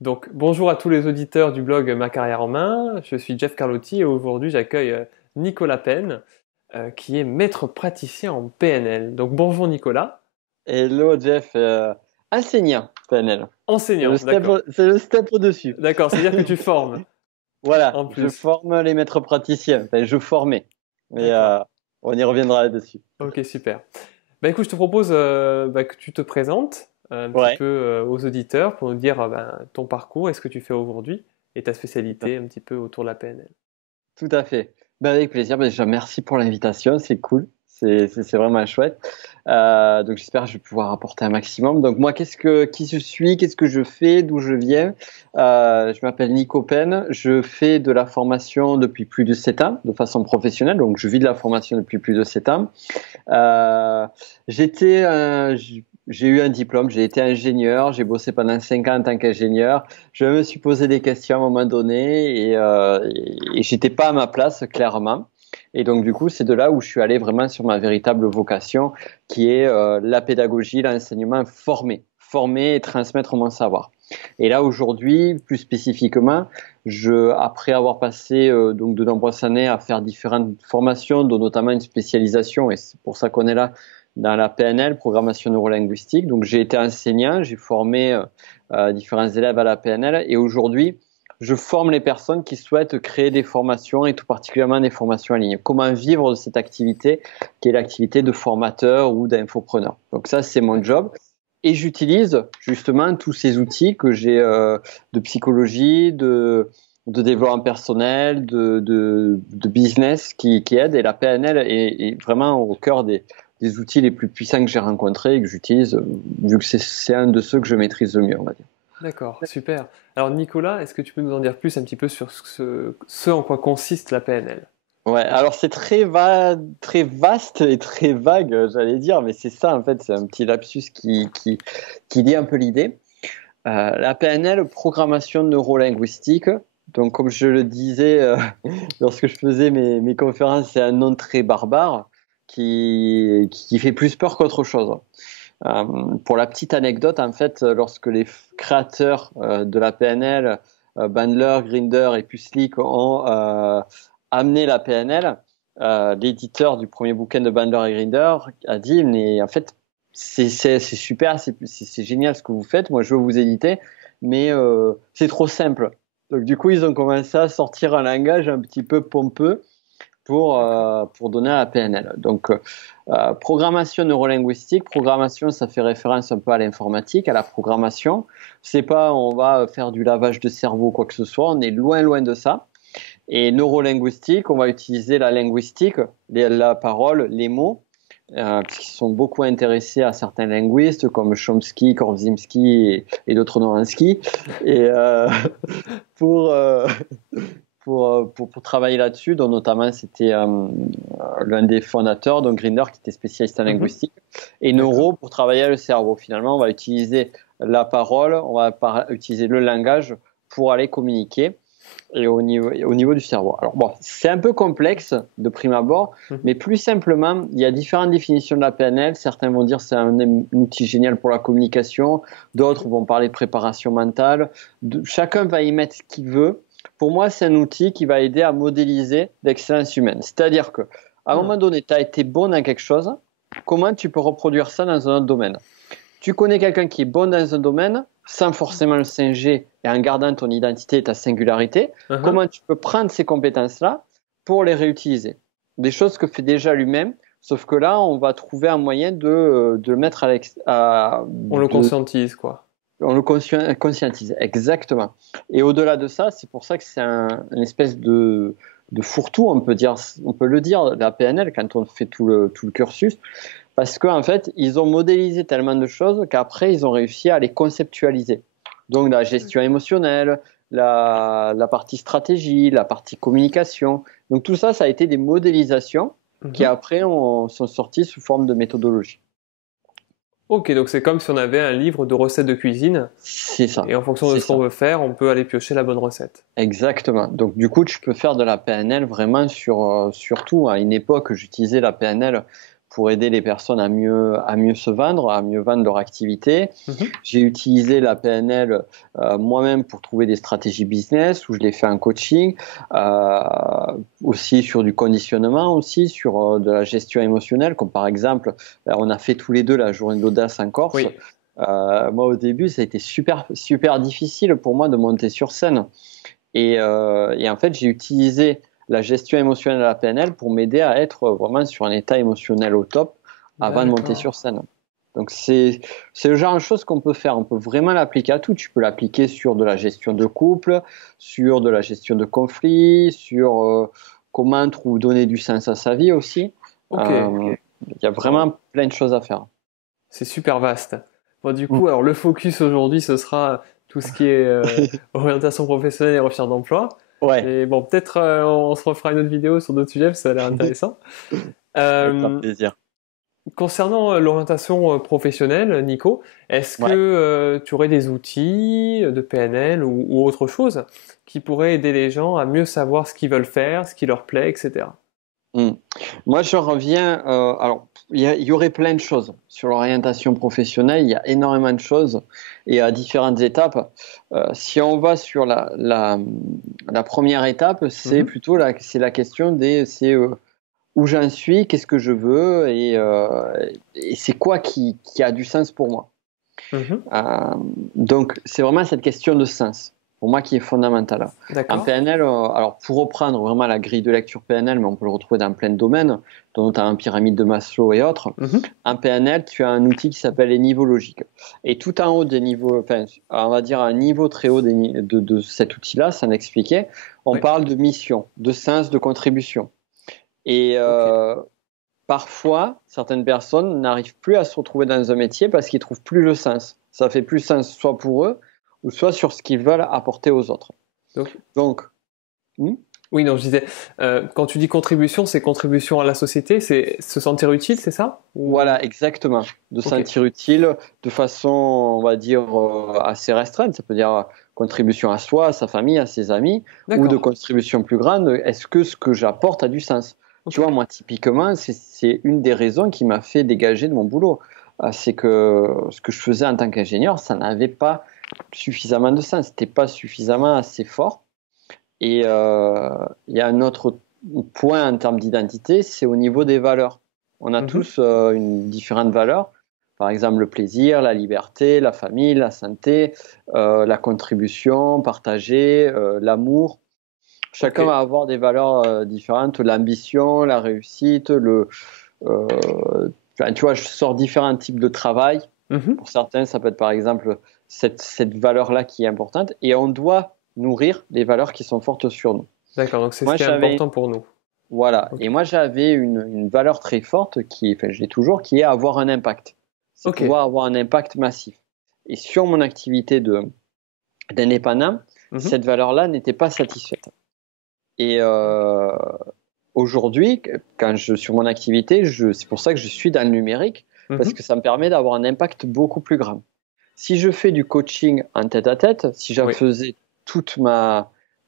Donc, bonjour à tous les auditeurs du blog Ma carrière en main. Je suis Jeff Carlotti et aujourd'hui j'accueille Nicolas Penn, qui est maître praticien en PNL. Donc, bonjour Nicolas. Hello Jeff, enseignant PNL. Enseignant, d'accord. C'est le step au-dessus. D'accord, c'est-à-dire que tu formes Voilà, en je plus. forme les maîtres praticiens. Enfin, je formais. Mais D'accord. on y reviendra là-dessus. Ok, super. Bah écoute, je te propose que tu te présentes un petit Ouais, peu aux auditeurs pour nous dire ton parcours et ce que tu fais aujourd'hui et ta tout à, spécialité un petit peu autour de la PNL. tout à fait. Ben, avec plaisir. Ben, déjà, merci pour l'invitation. C'est cool. C'est vraiment chouette. Donc j'espère que je vais pouvoir apporter un maximum. Donc moi, qui je suis, qu'est-ce que je fais, d'où je viens. Je m'appelle Nico Pen. Je fais de la formation depuis plus de 7 ans, de façon professionnelle. Donc je vis de la formation depuis plus de 7 ans. Euh, j'étais, j'ai eu un diplôme, j'ai été ingénieur, j'ai bossé pendant 5 ans en tant qu'ingénieur. Je me suis posé des questions à un moment donné et j'étais pas à ma place, clairement. Et donc, du coup, c'est de là où je suis allé vraiment sur ma véritable vocation, qui est la pédagogie, l'enseignement, former et transmettre mon savoir. Et là, aujourd'hui, plus spécifiquement, après avoir passé donc de nombreuses années à faire différentes formations, dont notamment une spécialisation, et c'est pour ça qu'on est là dans la PNL, programmation neurolinguistique. Donc, j'ai été enseignant, j'ai formé différents élèves à la PNL, et aujourd'hui, je forme les personnes qui souhaitent créer des formations et tout particulièrement des formations en ligne. Comment vivre de cette activité qui est l'activité de formateur ou d'infopreneur. Donc ça, c'est mon D'accord. job. Et j'utilise justement tous ces outils que j'ai de psychologie, de développement personnel, de business qui aident. Et la PNL est vraiment au cœur des outils les plus puissants que j'ai rencontrés et que j'utilise, vu que c'est un de ceux que je maîtrise le mieux, on va dire. D'accord, super. Alors Nicolas, est-ce que tu peux nous en dire plus un petit peu sur ce en quoi consiste la PNL? Ouais, alors c'est très vaste et très vague, j'allais dire, mais c'est ça en fait, c'est un petit lapsus qui lie un peu l'idée. La PNL, programmation neurolinguistique. Donc, comme je le disais lorsque je faisais mes conférences, c'est un nom très barbare qui fait plus peur qu'autre chose. Euh, pour la petite anecdote, en fait, lorsque les créateurs de la PNL, Bandler, Grinder et Puslik ont amené la PNL, l'éditeur du premier bouquin de Bandler et Grinder a dit, mais en fait, c'est super, c'est génial ce que vous faites, moi je veux vous éditer, mais c'est trop simple. Donc du coup, ils ont commencé à sortir un langage un petit peu pompeux D'accord. pour donner à la PNL. Donc, programmation neurolinguistique, programmation, ça fait référence un peu à l'informatique, à la programmation. C'est pas on va faire du lavage de cerveau, quoi que ce soit, on est loin, loin de ça. Et neurolinguistique, on va utiliser la linguistique, la parole, les mots, puisqu'ils sont beaucoup intéressés à certains linguistes comme Chomsky, Korzybski et d'autres Noransky. Et pour, euh, pour travailler là-dessus, dont notamment c'était l'un des fondateurs, donc Grinder, qui était spécialiste en Mhm. linguistique, et D'accord. Neuro pour travailler le cerveau. Finalement, on va utiliser la parole, on va utiliser le langage pour aller communiquer et au niveau du cerveau. Alors bon, c'est un peu complexe de prime abord, mais Mhm. plus simplement, il y a différentes définitions de la PNL. Certains vont dire que c'est un outil génial pour la communication, d'autres vont parler de préparation mentale. Chacun va y mettre ce qu'il veut. Pour moi, c'est un outil qui va aider à modéliser l'excellence humaine. C'est-à-dire que, à un moment Ah, donné, tu as été bon dans quelque chose, comment tu peux reproduire ça dans un autre domaine? Tu connais quelqu'un qui est bon dans un domaine sans forcément le singer et en gardant ton identité et ta singularité. uhum. Comment tu peux prendre ces compétences-là pour les réutiliser? Des choses que fait déjà lui-même, sauf que là, on va trouver un moyen de le mettre On le conscientise, quoi. on le conscientise, exactement. Et au-delà de ça, c'est pour ça que c'est une espèce de fourre-tout, on peut le dire, la PNL, quand on fait tout le cursus, parce qu'en fait, ils ont modélisé tellement de choses qu'après, ils ont réussi à les conceptualiser. Donc, la gestion émotionnelle, la partie stratégie, la partie communication. Donc, tout ça, ça a été des modélisations qui Mhm. après sont sorties sous forme de méthodologie. Ok, donc c'est comme si on avait un livre de recettes de cuisine C'est ça. et en fonction de C'est ce qu'on ça. veut faire, on peut aller piocher la bonne recette. Exactement. Donc, du coup, tu peux faire de la PNL vraiment sur tout. À une époque, j'utilisais la PNL pour aider les personnes à mieux se vendre, à mieux vendre leur activité. J'ai utilisé la PNL moi-même pour trouver des stratégies business, où je l'ai fait en coaching, aussi sur du conditionnement, aussi sur de la gestion émotionnelle, comme par exemple, on a fait tous les deux la journée d'audace en Corse. Oui. Moi, au début, ça a été super, super difficile pour moi de monter sur scène. Et en fait, j'ai utilisé la gestion émotionnelle de la PNL pour m'aider à être vraiment sur un état émotionnel au top avant de monter sur scène. Donc, c'est le genre de choses qu'on peut faire. On peut vraiment l'appliquer à tout. Tu peux l'appliquer sur de la gestion de couple, sur de la gestion de conflits, sur comment donner du sens à sa vie aussi. Il y a vraiment plein de choses à faire. C'est super vaste. Bon, du coup, alors le focus aujourd'hui, ce sera tout ce qui est orientation professionnelle et recherche d'emploi. Ouais. Et bon, peut-être on se refera une autre vidéo sur d'autres sujets, parce que ça a l'air intéressant. Avec grand plaisir. Concernant l'orientation professionnelle, Nico, est-ce que tu aurais des outils de PNL ou autre chose qui pourraient aider les gens à mieux savoir ce qu'ils veulent faire, ce qui leur plaît, etc. Moi, je reviens. Alors, il y aurait plein de choses sur l'orientation professionnelle. Il y a énormément de choses et à différentes étapes. Si on va sur la première étape, c'est plutôt c'est la question où j'en suis, qu'est-ce que je veux et c'est quoi qui a du sens pour moi. Donc, c'est vraiment cette question de sens, pour moi, qui est fondamentale. En PNL, alors pour reprendre vraiment la grille de lecture PNL, mais on peut le retrouver dans plein de domaines, dont notamment pyramide de Maslow et autres. En PNL, tu as un outil qui s'appelle les niveaux logiques. Et tout en haut des niveaux, enfin, on va dire un niveau très haut de cet outil-là, sans l'expliquer, on parle de mission, de sens, de contribution. Et parfois, certaines personnes n'arrivent plus à se retrouver dans un métier parce qu'ils trouvent plus le sens. Ça fait plus sens soit pour eux ou soit sur ce qu'ils veulent apporter aux autres. Donc oui, non, je disais, quand tu dis contribution, c'est contribution à la société, c'est se sentir utile, c'est ça? Voilà, exactement. De se sentir utile de façon, on va dire, assez restreinte. Ça peut dire contribution à soi, à sa famille, à ses amis, ou de contribution plus grande. Est-ce que ce que j'apporte a du sens? Tu vois, moi, typiquement, c'est une des raisons qui m'a fait dégager de mon boulot. C'est que ce que je faisais en tant qu'ingénieur, ça n'avait pas suffisamment de sens. C'était pas suffisamment assez fort. Et il y a un autre point en termes d'identité, c'est au niveau des valeurs. On a tous une différente valeur. Par exemple, le plaisir, la liberté, la famille, la santé, la contribution, partager, l'amour. Chacun va avoir des valeurs différentes, l'ambition, la réussite, tu vois, je sors différents types de travail. Pour certains, ça peut être par exemple cette valeur-là qui est importante. Et on doit nourrir les valeurs qui sont fortes sur nous. D'accord, donc c'est ce qui est important pour nous. Voilà. Et moi, j'avais une valeur très forte enfin, je l'ai toujours, qui est avoir un impact. C'est pouvoir avoir un impact massif. Et sur mon activité d'indépendant, cette valeur-là n'était pas satisfaite. Et aujourd'hui, sur mon activité, c'est pour ça que je suis dans le numérique, parce que ça me permet d'avoir un impact beaucoup plus grand. Si je fais du coaching en tête-à-tête, si j'en faisais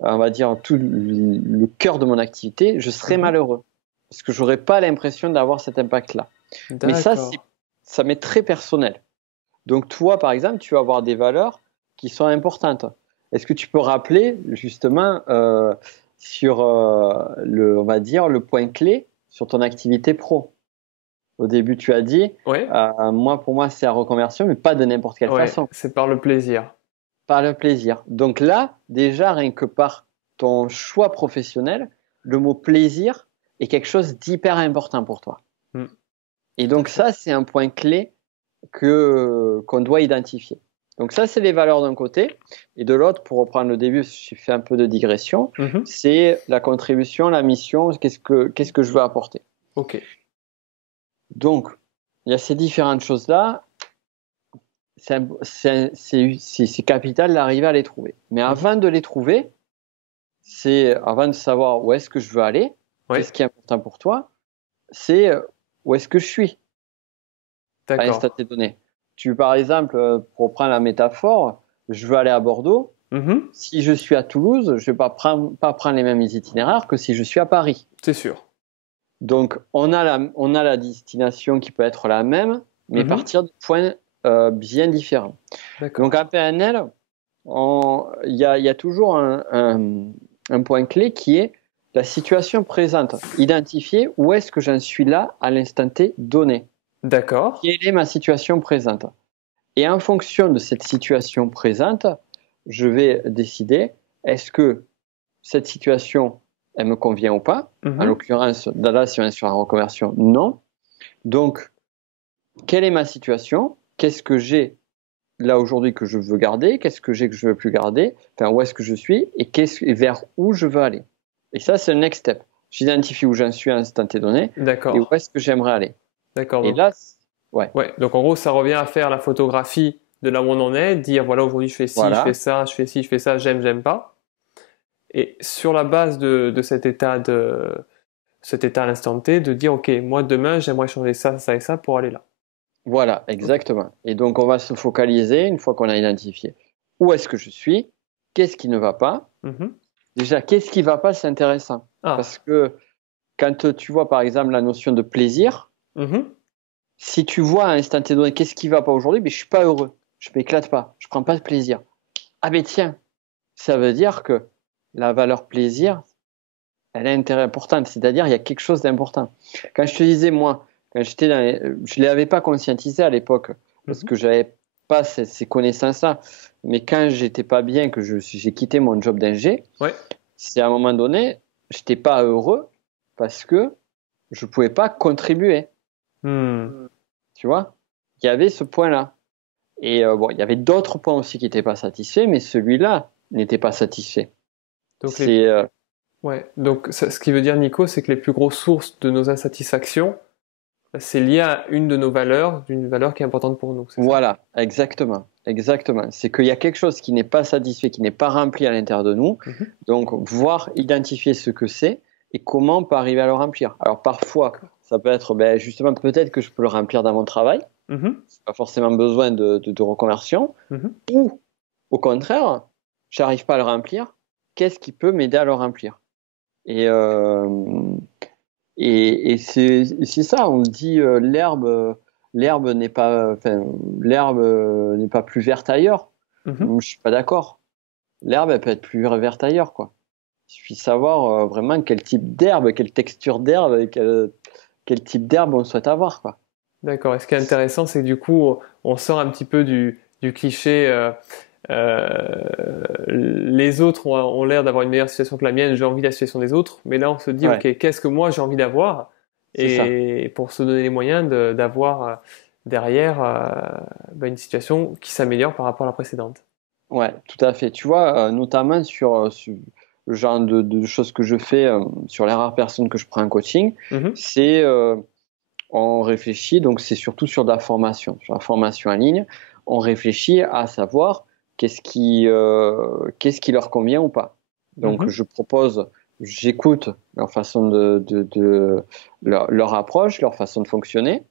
on va dire, tout le cœur de mon activité, je serais malheureux. Parce que j'aurais pas l'impression d'avoir cet impact-là. Mais ça m'est très personnel. Donc toi, par exemple, tu vas avoir des valeurs qui sont importantes. Est-ce que tu peux rappeler justement sur on va dire, le point clé sur ton activité pro? Au début, tu as dit, pour moi, c'est la reconversion, mais pas de n'importe quelle façon. C'est par le plaisir. Par le plaisir. Donc là, déjà, rien que par ton choix professionnel, le mot plaisir est quelque chose d'hyper important pour toi. Et donc ça, c'est un point clé qu'on doit identifier. Donc ça, c'est les valeurs d'un côté. Et de l'autre, pour reprendre le début, j'ai fait un peu de digression, c'est la contribution, la mission, qu'est-ce que je veux apporter. Donc, il y a ces différentes choses-là. C'est capital d'arriver à les trouver. Mais avant de les trouver, avant de savoir où est-ce que je veux aller, qu'est-ce qui est important pour toi, c'est où est-ce que je suis à l'instant T donné. Par exemple, pour prendre la métaphore, je veux aller à Bordeaux. Si je suis à Toulouse, je ne vais pas prendre les mêmes itinéraires que si je suis à Paris. C'est sûr. Donc, on a la destination qui peut être la même, mais Mhm. partir de points bien différents. D'accord. Donc, en PNL, il y a toujours un point clé qui est la situation présente. Identifier où est-ce que j'en suis là à l'instant T donné. D'accord. Quelle est ma situation présente? Et en fonction de cette situation présente, je vais décider est-ce que cette situation, elle me convient ou pas. En Mhm. l'occurrence, là, si on est sur la reconversion, non. Donc, quelle est ma situation? Qu'est-ce que j'ai là aujourd'hui que je veux garder? Qu'est-ce que j'ai que je veux plus garder? Enfin, où est-ce que je suis? Et vers où je veux aller? Et ça, c'est le next step. J'identifie où j'en suis à un instant T donné et où D'accord. est-ce que j'aimerais aller. D'accord. Et Donc, là, ouais, ouais. Donc, en gros, ça revient à faire la photographie de là où on en est, dire, voilà, aujourd'hui, je fais ci, je fais voilà, ça, je fais ci, je fais ça, j'aime, j'aime pas. Et sur la base de cet état à l'instant T, de dire, OK, moi, demain, j'aimerais changer ça, ça et ça pour aller là. voilà, OK. exactement. Et donc, on va se focaliser une fois qu'on a identifié où est-ce que je suis, qu'est-ce qui ne va pas. Mhm. Déjà, qu'est-ce qui va pas, c'est intéressant. Ah. Parce que quand tu vois, par exemple, la notion de plaisir, Mhm. si tu vois à un instant T donné, qu'est-ce qui va pas aujourd'hui, mais je suis pas heureux, je m'éclate pas, je prends pas de plaisir. Ah ben tiens, ça veut dire que la valeur plaisir, elle est importante, c'est-à-dire il y a quelque chose d'important. Quand je te disais, moi, quand je l'avais pas conscientisé à l'époque, parce Mhm. que j'avais pas ces connaissances-là, mais quand j'étais pas bien, que j'ai quitté mon job d'ingé, Ouais. c'est à un moment donné, j'étais pas heureux parce que je pouvais pas contribuer. Hmm. Tu vois, il y avait ce point-là. Et bon, il y avait d'autres points aussi qui n'étaient pas satisfaits, mais celui-là n'était pas satisfait. Donc, C'est ouais. Donc, ce qui veut dire, Nico, c'est que les plus grosses sources de nos insatisfactions, c'est lié à une de nos valeurs, d'une valeur qui est importante pour nous, c'est ça? voilà, exactement, exactement. C'est qu'il y a quelque chose qui n'est pas satisfait, qui n'est pas rempli à l'intérieur de nous. Mhm. Donc, voir, identifier ce que c'est et comment on peut arriver à le remplir. Alors, parfois, D'accord. ça peut être, ben, justement, peut-être que je peux le remplir dans mon travail. Mhm. Pas forcément besoin de reconversion. Mhm. Ou, au contraire, j'arrive pas à le remplir. Qu'est-ce qui peut m'aider à le remplir? Et, et c'est ça, on dit l'herbe n'est pas, enfin, l'herbe n'est pas plus verte ailleurs. Mhm. Je suis pas d'accord. L'herbe, elle peut être plus verte ailleurs, quoi. Il suffit de savoir vraiment quel type d'herbe, quelle texture d'herbe, et quel type d'herbe on souhaite avoir, quoi. D'accord. Et ce qui est intéressant, c'est que du coup, on sort un petit peu du cliché. Les autres ont l'air d'avoir une meilleure situation que la mienne, j'ai envie de la situation des autres, mais là on se dit, Ouais, ok, qu'est-ce que moi j'ai envie d'avoir? c'est ça. Et pour se donner les moyens d'avoir derrière une situation qui s'améliore par rapport à la précédente. Ouais, tout à fait. Tu vois, notamment sur le genre de choses que je fais sur les rares personnes que je prends en coaching, Mhm. c'est on réfléchit, donc c'est surtout sur la formation en ligne, on réfléchit à savoir qu'est-ce qui leur convient ou pas. Donc Mhm. je propose, j'écoute leur façon leur approche, leur façon de fonctionner.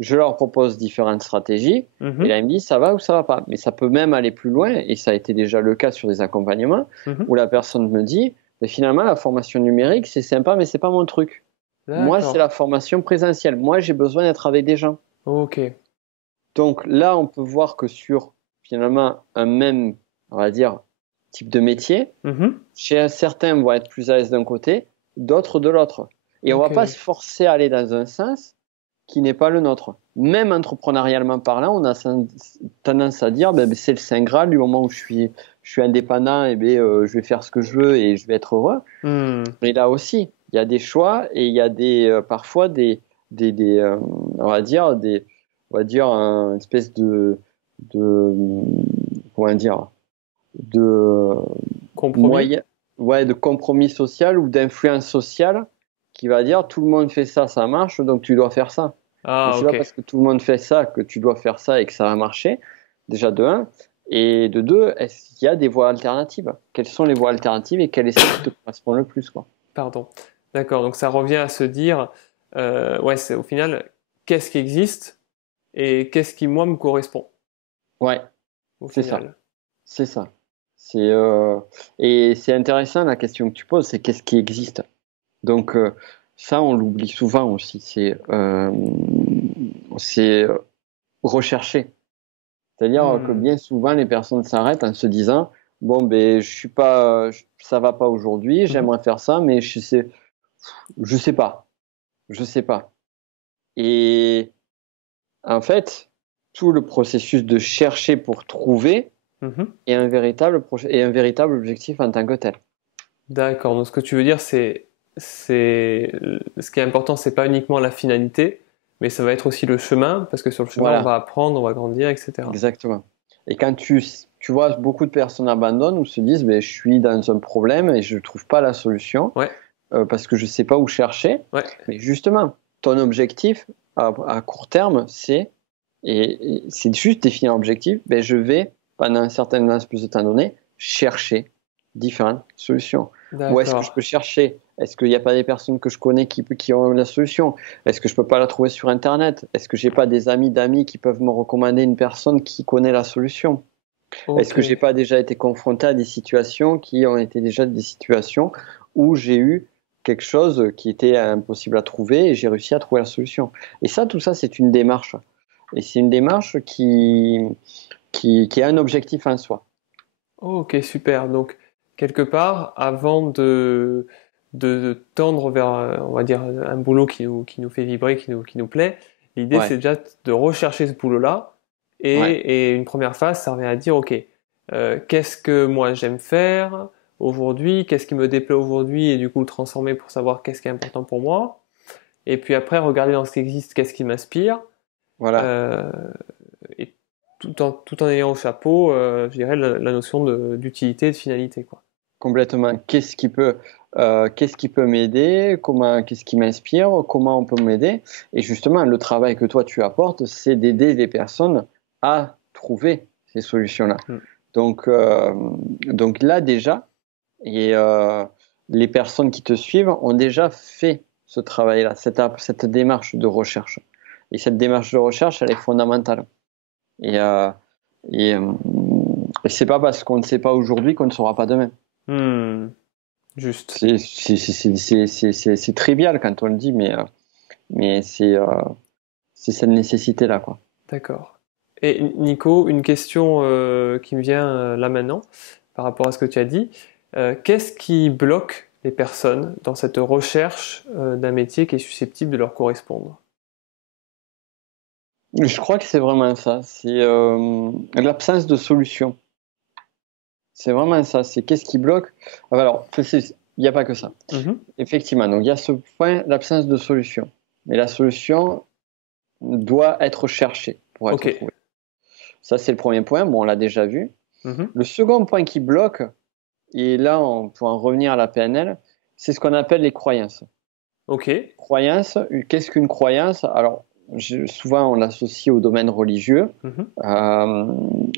Je leur propose différentes stratégies et là, Mhm. ils me disent ça va ou ça va pas. Mais ça peut même aller plus loin et ça a été déjà le cas sur des accompagnements Mhm. où la personne me dit mais finalement, la formation numérique, c'est sympa, mais c'est pas mon truc. Moi, c'est D'accord. la formation présentielle. Moi, j'ai besoin d'être avec des gens. Ok. Donc là, on peut voir que sur finalement un même, on va dire, type de métier, Mhm. chez certains vont être plus à l'aise d'un côté, d'autres de l'autre. Et on va pas Ok. se forcer à aller dans un sens qui n'est pas le nôtre. Même entrepreneurialement parlant, on a tendance à dire ben, c'est le Saint Graal du moment où je suis indépendant, et ben, je vais faire ce que je veux et je vais être heureux. Hmm. Mais là aussi, il y a des choix et il y a parfois des on va dire une espèce de comment dire, de Compromis? moyen, ouais, de compromis social ou d'influence sociale qui va dire tout le monde fait ça, ça marche, donc tu dois faire ça. Mais Ah, c'est pas ok. parce que tout le monde fait ça que tu dois faire ça et que ça va marcher. Déjà de un. Et de deux, est-ce qu'il y a des voies alternatives? Quelles sont les voies alternatives et quelle est celle qui te correspond le plus, quoi? Pardon. D'accord. Donc ça revient à se dire, ouais, c'est au final, qu'est-ce qui existe et qu'est-ce qui moi me correspond Ouais, au c'est ça. final. C'est ça. C'est et c'est intéressant la question que tu poses, c'est qu'est-ce qui existe? Donc Ça, on l'oublie souvent aussi. C'est rechercher. C'est-à-dire que bien souvent, les personnes s'arrêtent en se disant, bon, ben, ça va pas aujourd'hui, Mhm. j'aimerais faire ça, mais je sais pas, je sais pas. Et en fait, tout le processus de chercher pour trouver Mhm. est un véritable objectif en tant que tel. D'accord. Donc, ce que tu veux dire, ce qui est important, c'est pas uniquement la finalité, mais ça va être aussi le chemin, parce que sur le chemin, on va Voilà, apprendre, on va grandir, etc. exactement. Et quand tu vois, beaucoup de personnes abandonnent ou se disent, ben, je suis dans un problème et je trouve pas la solution Ouais, parce que je sais pas où chercher. ouais, Mais justement, ton objectif à court terme, c'est juste définir un objectif, ben, je vais, pendant un certain laps de temps donné, chercher différentes solutions. Où est-ce que je d'accord. peux chercher? Est-ce qu'il n'y a pas des personnes que je connais qui ont la solution? Est-ce que je peux pas la trouver sur Internet? Est-ce que j'ai pas des amis d'amis qui peuvent me recommander une personne qui connaît la solution? Est-ce Ok, que j'ai pas déjà été confronté à des situations qui ont été déjà des situations où j'ai eu quelque chose qui était impossible à trouver et j'ai réussi à trouver la solution? Et ça, tout ça, c'est une démarche. Et c'est une démarche qui a un objectif en soi. ok, super. Donc, quelque part, avant de tendre vers, on va dire, un boulot qui nous fait vibrer, qui nous plaît, l'idée, Ouais, c'est déjà de rechercher ce boulot-là. ouais, Et une première phase, ça revient à dire, ok, qu'est-ce que moi j'aime faire aujourd'hui, qu'est-ce qui me déplaît aujourd'hui, et du coup le transformer pour savoir qu'est-ce qui est important pour moi. Et puis après, regarder dans ce qui existe, qu'est-ce qui m'inspire. voilà, Euh, et tout en ayant au chapeau, je dirais, la notion d'utilité et de finalité, quoi. complètement. Qu'est-ce qui peut m'aider? Qu'est-ce qui m'inspire? Comment on peut m'aider? Et justement, le travail que toi tu apportes, c'est d'aider les personnes à trouver ces solutions-là. Hmm. Donc, donc là déjà, et les personnes qui te suivent ont déjà fait ce travail-là, cette démarche de recherche. Et cette démarche de recherche, elle est fondamentale. Et, euh, et, euh, et c'est pas parce qu'on ne sait pas aujourd'hui qu'on ne saura pas demain. Hmm. Juste. C'est trivial quand on le dit, mais c'est cette nécessité-là, quoi. D'accord. Et Nico, une question qui me vient là maintenant, par rapport à ce que tu as dit. Qu'est-ce qui bloque les personnes dans cette recherche d'un métier qui est susceptible de leur correspondre? Je crois que c'est vraiment ça. C'est l'absence de solution. C'est vraiment ça. C'est qu'est-ce qui bloque? Alors, il n'y a pas que ça. Mhm. Effectivement, donc il y a ce point, l'absence de solution. Mais la solution doit être cherchée pour Ok. être trouvée. Ça, c'est le premier point. Bon, on l'a déjà vu. Mhm. Le second point qui bloque, et là, on peut en revenir à la PNL, c'est ce qu'on appelle les croyances. Ok. Croyance, qu'est-ce qu'une croyance? Alors, souvent, on l'associe au domaine religieux. Mhm. Euh,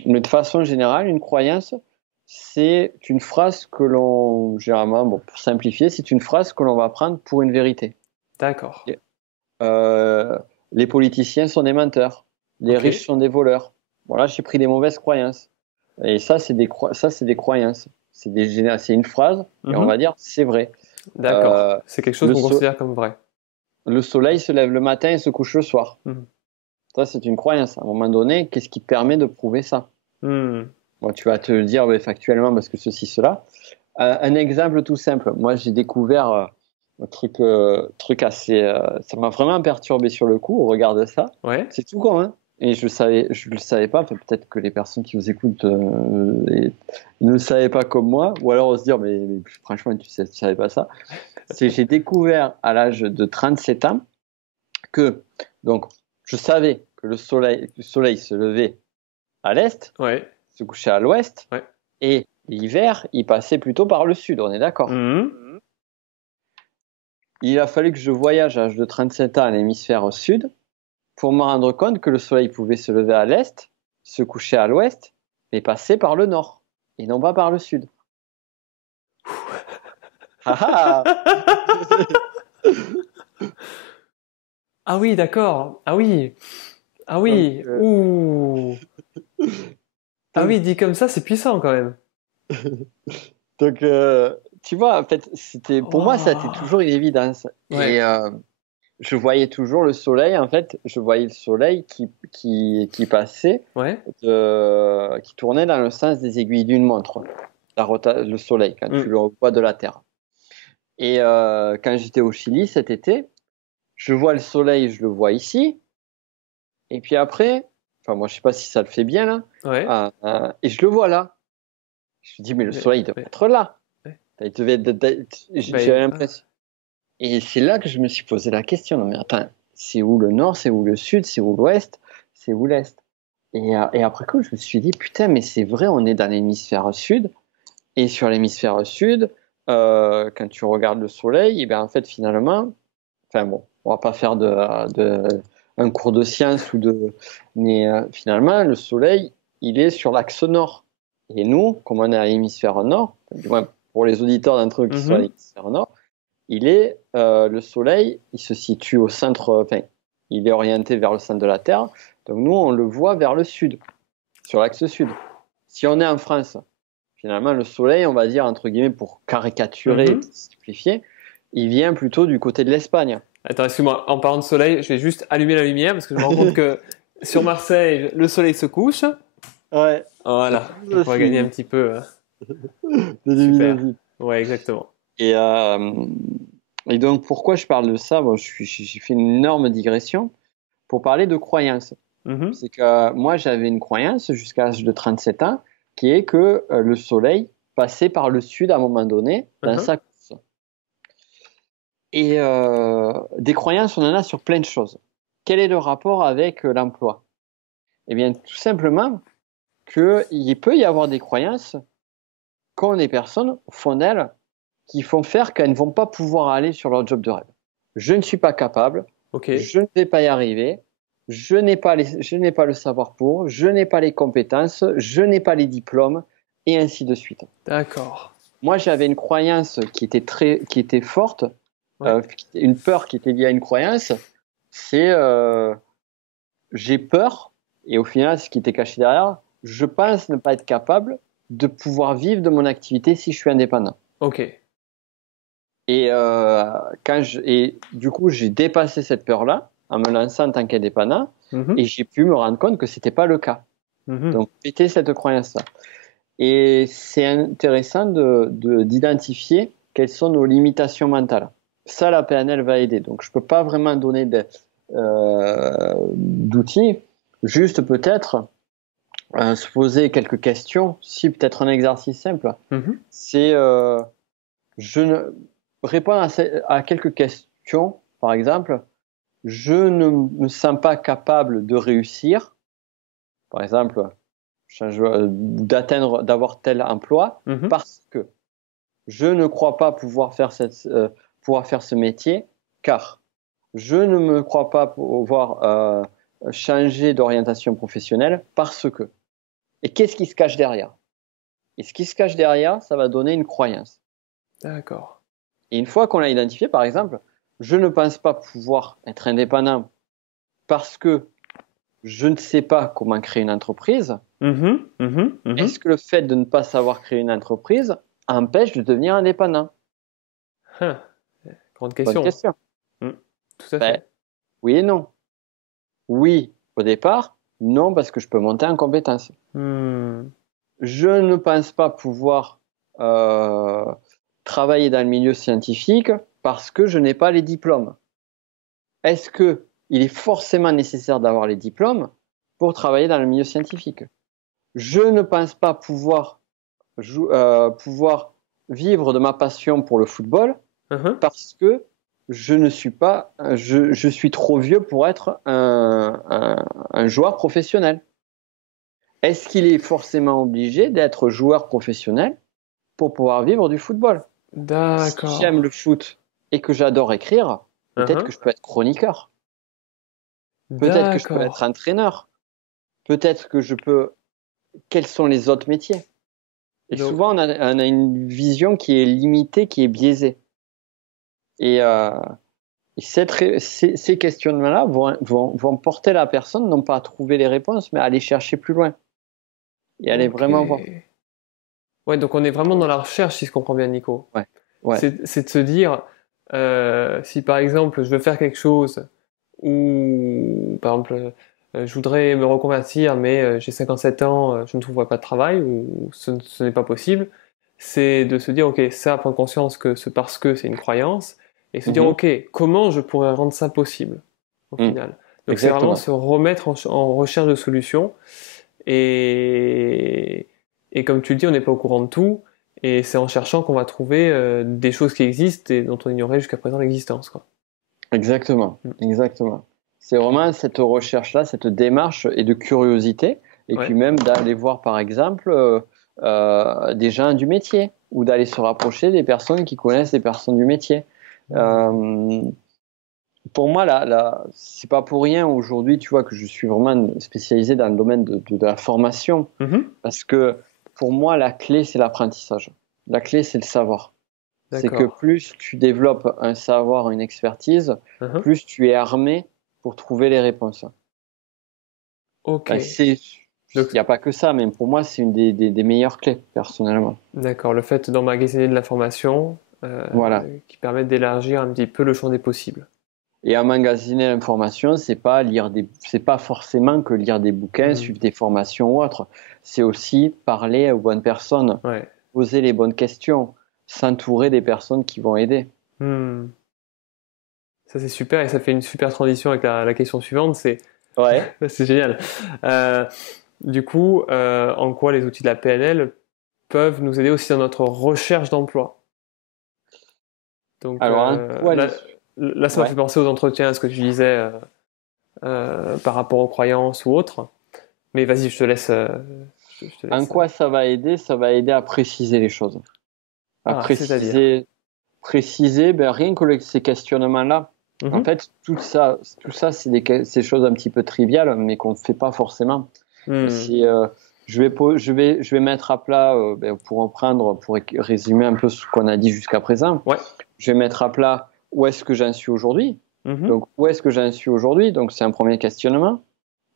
mais de façon générale, une croyance, c'est une phrase que l'on, généralement, bon, pour simplifier, c'est une phrase que l'on va prendre pour une vérité. D'accord. Euh, les politiciens sont des menteurs, les Ok. riches sont des voleurs. Voilà, j'ai pris des mauvaises croyances. Et ça, c'est des croyances. C'est une phrase, et on Mhm. va dire, c'est vrai. D'accord. Euh, C'est quelque chose le, qu'on so- considère comme vrai. le soleil se lève le matin et se couche le soir. Mhm. Ça, c'est une croyance. À un moment donné, qu'est-ce qui permet de prouver ça? Hmm. Bon, tu vas te le dire ouais, factuellement parce que ceci, cela. Un exemple tout simple. Moi, j'ai découvert un truc assez. Ça m'a vraiment perturbé sur le coup au regard de ça. Ouais. C'est tout con, hein. Et je le savais pas. Enfin, peut-être que les personnes qui vous écoutent ne le savaient pas comme moi, ou alors on se dire, mais franchement, tu savais pas ça. J'ai découvert à l'âge de 37 ans que, donc, je savais que le soleil se levait à l'est, Ouais. se couchait à l'ouest, Ouais. et l'hiver, il passait plutôt par le sud, on est d'accord. Mhm. Il a fallu que je voyage à l'âge de 37 ans à l'hémisphère sud pour me rendre compte que le soleil pouvait se lever à l'est, se coucher à l'ouest, et passer par le nord, et non pas par le sud. Ah ah. Ah oui, d'accord. Ah oui. Ah donc, oui. Ouh. Ah donc, oui, dit comme ça, c'est puissant quand même. donc, tu vois, en fait, pour moi, ça a été Oh. toujours une évidence. Ouais. Et je voyais toujours le soleil, en fait, je voyais le soleil qui passait, Ouais. qui tournait dans le sens des aiguilles d'une montre, le soleil, quand tu Mm. le vois de la Terre. Et quand j'étais au Chili cet été, je vois le soleil, je le vois ici, et puis après, enfin, moi, je sais pas si ça le fait bien, là, Ouais. et je le vois là. Je me dis, mais le Mais, soleil devrait mais, être là. ouais. Il devait Bah, il J'avais est pas. l'impression. Et c'est là que je me suis posé la question. Non, mais attends, c'est où le nord, c'est où le sud, c'est où l'ouest, c'est où l'est? Et après coup, je me suis dit, putain, mais c'est vrai, on est dans l'hémisphère sud. Et sur l'hémisphère sud, quand tu regardes le soleil, et bien en fait, finalement, enfin bon, on va pas faire un cours de science mais finalement, le soleil, il est sur l'axe nord. Et nous, comme on est à l'hémisphère nord, du moins pour les auditeurs d'entre eux qui sont à Mhm. l'hémisphère nord, le soleil, il se situe au centre, enfin, il est orienté vers le centre de la Terre. Donc nous, on le voit vers le sud, sur l'axe sud. Si on est en France, finalement, le soleil, on va dire, entre guillemets, pour caricaturer et Mhm. pour simplifier, il vient plutôt du côté de l'Espagne. Attends, excuse-moi. En parlant de soleil, je vais juste allumer la lumière parce que je me rends compte que sur Marseille, le soleil se couche. Ouais, c'est Voilà. tout Donc on va gagner un aussi petit peu. de Super. luminosité. Ouais, exactement. Et, euh, et donc, pourquoi je parle de ça? Bon, j'ai fait une énorme digression pour parler de croyances. Mhm. C'est que moi, j'avais une croyance jusqu'à l'âge de 37 ans qui est que le soleil passait par le sud à un moment donné dans Mhm. sa course. Et des croyances, on en a sur plein de choses. Quel est le rapport avec l'emploi? Eh bien, tout simplement qu'il peut y avoir des croyances qu'ont des personnes au fond d'elles qui font faire qu'elles ne vont pas pouvoir aller sur leur job de rêve. Je ne suis pas capable, Ok. je ne vais pas y arriver, je n'ai pas le savoir pour, je n'ai pas les compétences, je n'ai pas les diplômes, et ainsi de suite. D'accord. Moi, j'avais une croyance qui était forte, Ouais. une peur qui était liée à une croyance, c'est j'ai peur, et au final, ce qui était caché derrière, je pense ne pas être capable de pouvoir vivre de mon activité si je suis indépendant. Ok. Et, et du coup, j'ai dépassé cette peur-là en me lançant en tant qu'indépendant, et Mhm. j'ai pu me rendre compte que c'était pas le cas. Mhm. Donc, péter cette croyance-là. Et c'est intéressant d'identifier quelles sont nos limitations mentales. Ça, la PNL va aider. Donc, je peux pas vraiment donner d'outils, juste peut-être se poser quelques questions. Si peut-être un exercice simple, Mhm. c'est je ne répondre à quelques questions. Par exemple, je ne me sens pas capable de réussir. Par exemple, d'avoir tel emploi Mhm. parce que je ne crois pas pouvoir faire ce métier car je ne me crois pas pouvoir changer d'orientation professionnelle parce que. Et qu'est-ce qui se cache derrière? Et ce qui se cache derrière, ça va donner une croyance. D'accord. Et une fois qu'on l'a identifié, par exemple, je ne pense pas pouvoir être indépendant parce que je ne sais pas comment créer une entreprise. Mhm. Mhm. Est-ce Mhm. que le fait de ne pas savoir créer une entreprise empêche de devenir indépendant? Hein. Grande Bonne question. question. Mm. Tout à Ben, fait. oui et non. Oui, au départ, non, parce que je peux monter en compétence. Hmm. Je ne pense pas pouvoir euh, travailler dans le milieu scientifique parce que je n'ai pas les diplômes. Est-ce que il est forcément nécessaire d'avoir les diplômes pour travailler dans le milieu scientifique? Je ne pense pas pouvoir vivre de ma passion pour le football Mhm. parce que je suis trop vieux pour être un joueur professionnel. Est-ce qu'il est forcément obligé d'être joueur professionnel pour pouvoir vivre du football? Si j'aime D'accord. le foot et que j'adore écrire, peut-être que Mhm. je peux être chroniqueur, peut-être que je peux être D'accord. entraîneur, peut-être que je peux. Quels sont les autres métiers? Et Donc, souvent, on a une vision qui est limitée, qui est biaisée. Et, ces questionnements-là vont porter la personne non pas à trouver les réponses, mais à aller chercher plus loin et aller ok. vraiment voir. Ouais, donc on est vraiment dans la recherche, si je comprends bien, Nico. Ouais, ouais. C'est de se dire, si par exemple je veux faire quelque chose, ou par exemple je voudrais me reconvertir, mais j'ai 57 ans, je ne trouverai pas de travail, ou ce n'est pas possible, c'est de se dire, ok, ça, prendre conscience que ce parce que c'est une croyance, et se dire, Mhm. ok, comment je pourrais rendre ça possible, au Mm. final. Donc c'est vraiment Exactement. se remettre en recherche de solutions, et, et comme tu le dis, on n'est pas au courant de tout, et c'est en cherchant qu'on va trouver des choses qui existent et dont on ignorait jusqu'à présent l'existence, quoi. Exactement. Mm. Exactement. C'est vraiment cette recherche-là, cette démarche et de curiosité, et puis Ouais. même d'aller voir, par exemple, des gens du métier, ou d'aller se rapprocher des personnes qui connaissent les personnes du métier. Euh, pour moi, c'est pas pour rien aujourd'hui, tu vois, que je suis vraiment spécialisé dans le domaine de la formation, Mhm. parce que pour moi, la clé, c'est l'apprentissage. La clé, c'est le savoir. C'est que D'accord. plus tu développes un savoir, une expertise, Mhm. plus tu es armé pour trouver les réponses. Ok. Ben, il Donc, n'y a pas que ça, mais pour moi, c'est une des meilleures clés, personnellement. d'accord. Le fait d'emmagasiner de l'information Voilà. qui permet d'élargir un petit peu le champ des possibles. Et emmagasiner l'information, c'est pas forcément que lire des bouquins, Mhm. suivre des formations ou autre. C'est aussi parler aux bonnes personnes, Ouais. poser les bonnes questions, s'entourer des personnes qui vont aider. Hmm. Ça, c'est super et ça fait une super transition avec la question suivante. Ouais. C'est génial. Euh, du coup, en quoi les outils de la PNL peuvent nous aider aussi dans notre recherche d'emploi? Donc Alors, en quoi les... là, ça m'a Ouais. fait penser aux entretiens, à ce que tu disais par rapport aux croyances ou autres. Mais vas-y, je te laisse. Je te En laisse. quoi ça va aider? Ça va aider à préciser les choses. À Ah, c'est-à-dire. préciser, ben, rien que ces questionnements-là. En Mhm. fait, tout ça, c'est des choses un petit peu triviales, mais qu'on ne fait pas forcément. Hmm. C'est, je vais mettre à plat, ben, pour reprendre, pour résumer un peu ce qu'on a dit jusqu'à présent. Ouais. Je vais mettre à plat où est-ce que j'en suis aujourd'hui. Mhm. Donc, où est-ce que j'en suis aujourd'hui? Donc, c'est un premier questionnement.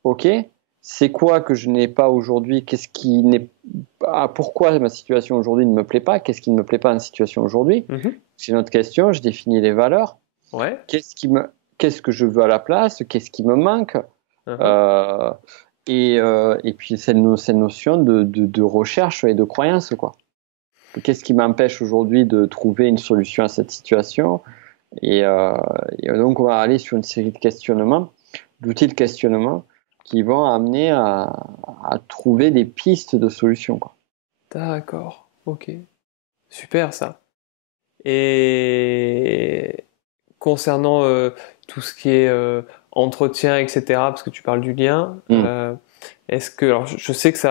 OK. C'est quoi que je n'ai pas aujourd'hui? Qu'est-ce qui n'est pas, pourquoi ma situation aujourd'hui ne me plaît pas? Qu'est-ce qui ne me plaît pas dans la situation aujourd'hui? Mhm. C'est une autre question. Je définis les valeurs. Ouais. Qu'est-ce que je veux à la place? Qu'est-ce qui me manque? Mhm. Euh, et puis, cette notion de recherche et de croyance, quoi. Qu'est-ce qui m'empêche aujourd'hui de trouver une solution à cette situation? Et, euh, et donc, on va aller sur une série de questionnements, d'outils de questionnement qui vont amener à trouver des pistes de solutions, quoi. D'accord. Ok. Super ça. Et concernant tout ce qui est entretien, etc., parce que tu parles du lien, Mm. est-ce que, alors je sais que tu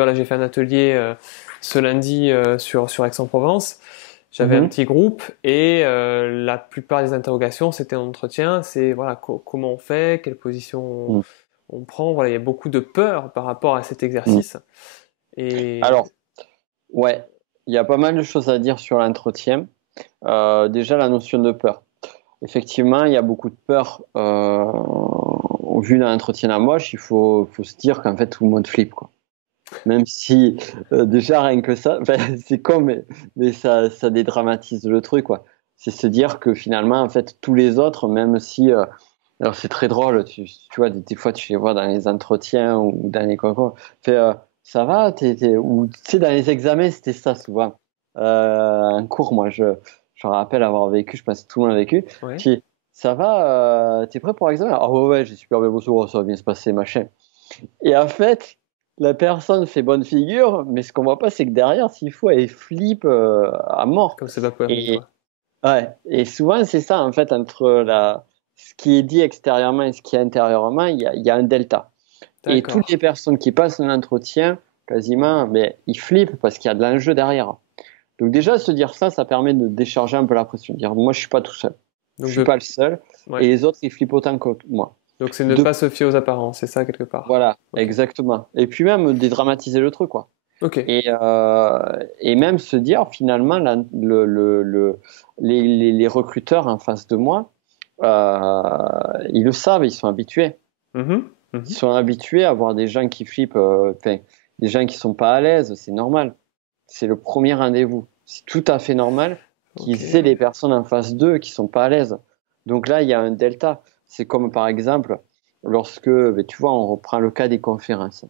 vois, là j'ai fait un atelier ce lundi sur Aix-en-Provence. J'avais un Mhm. petit groupe et la plupart des interrogations c'était en entretien, c'est voilà comment on fait, quelle position Mm. on prend. Voilà, il y a beaucoup de peur par rapport à cet Mm. exercice. Et Alors, ouais, il y a pas mal de choses à dire sur l'entretien. Déjà, la notion de peur. Effectivement, il y a beaucoup de peur. Au vu d'un entretien d'embauche, faut se dire qu'en fait, tout le monde flippe, quoi. Même si, déjà, rien que ça, ben, c'est con, mais ça dédramatise le truc, quoi. C'est se dire que finalement, en fait, tous les autres, même si, alors c'est très drôle, tu vois, des fois, tu les vois dans les entretiens ou dans les concours, fait, ça va, ou tu sais, dans les examens, c'était ça souvent. Un cours, moi, je rappelle avoir vécu, je pense que tout le monde a vécu. ouais, Tu, ça va, t'es prêt pour l'examen? Ah ouais, ouais, j'ai super bien bossé, oh, ça va bien se passer, machin. Et en fait, la personne fait bonne figure, mais ce qu'on voit pas, c'est que derrière, s'il faut, elle flippe à mort. comme c'est pas permis Et quoi. ouais, et souvent c'est ça en fait entre ce qui est dit extérieurement et ce qui est intérieurement, il y a un delta. Et toutes D'accord. les personnes qui passent un entretien, quasiment, mais ils flippent parce qu'il y a de l'enjeu derrière. Donc déjà se dire ça, ça permet de décharger un peu la pression, de dire moi je suis pas tout seul, je Donc suis pas le seul, et ouais. les autres ils flippent autant que moi. Donc c'est ne De pas se fier aux apparences, c'est ça quelque part. Voilà, Ok. exactement. Et puis même dédramatiser le truc, quoi. Ok. Et même se dire finalement les recruteurs en face de moi, ils le savent, ils sont habitués. Mhm. Ils Mhm. sont habitués à voir des gens qui flippent, enfin, des gens qui sont pas à l'aise, c'est normal. c'est le premier rendez-vous. C'est tout à fait normal qu'ils aient les personnes en face d'eux qui sont pas à l'aise. Donc là, il y a un delta. C'est comme par exemple, lorsque, tu vois, on reprend le cas des conférences.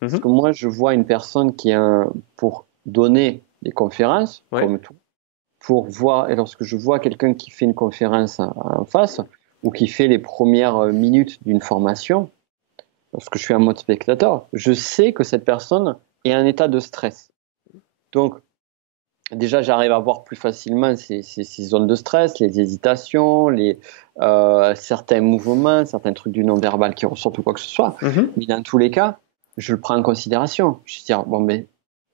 Parce que moi, je vois une personne qui pour donner des conférences, comme tout, et lorsque je vois quelqu'un qui fait une conférence en face, ou qui fait les premières minutes d'une formation, lorsque je suis en mode spectateur, je sais que cette personne est en état de stress. Donc, déjà, j'arrive à voir plus facilement ces zones de stress, les hésitations, certains mouvements, certains trucs du non-verbal qui ressortent ou quoi que ce soit. Mais dans tous les cas, je le prends en considération. Je dis, bon, mais